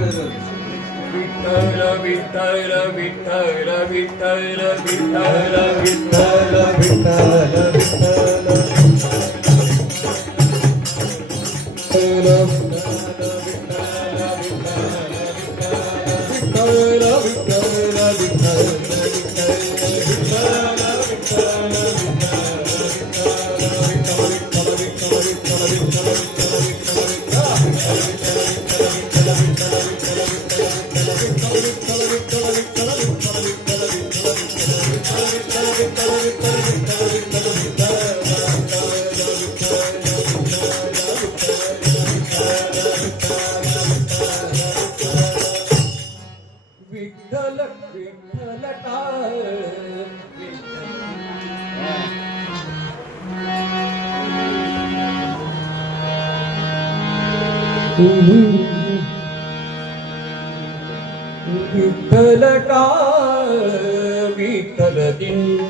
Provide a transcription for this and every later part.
Vittala Vittala Vittala Vittala Vittala Vittala Vittala Vittala Vittala Vittala Vittala Vittala Vittala Vittala Vittala Vitthal का विठ्ठल दिन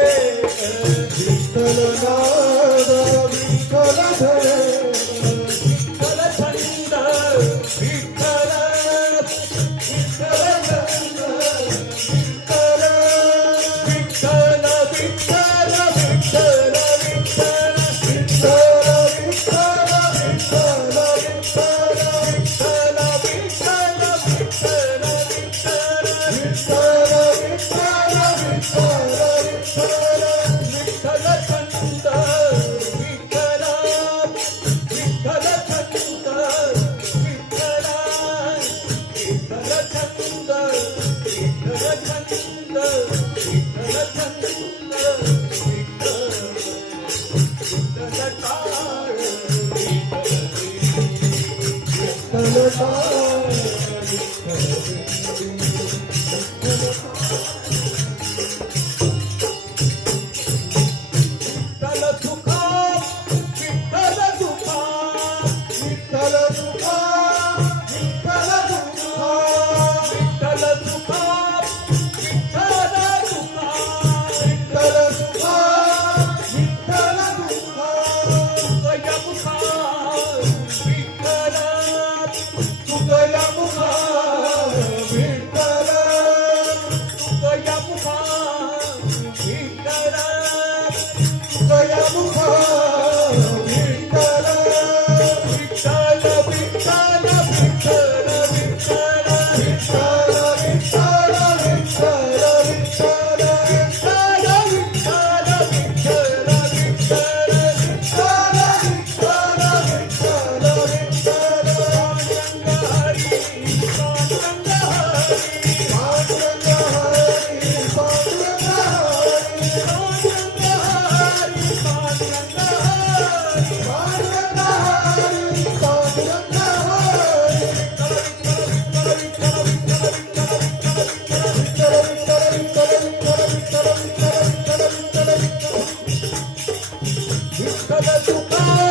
ध्वनि ঠিক Escada do mar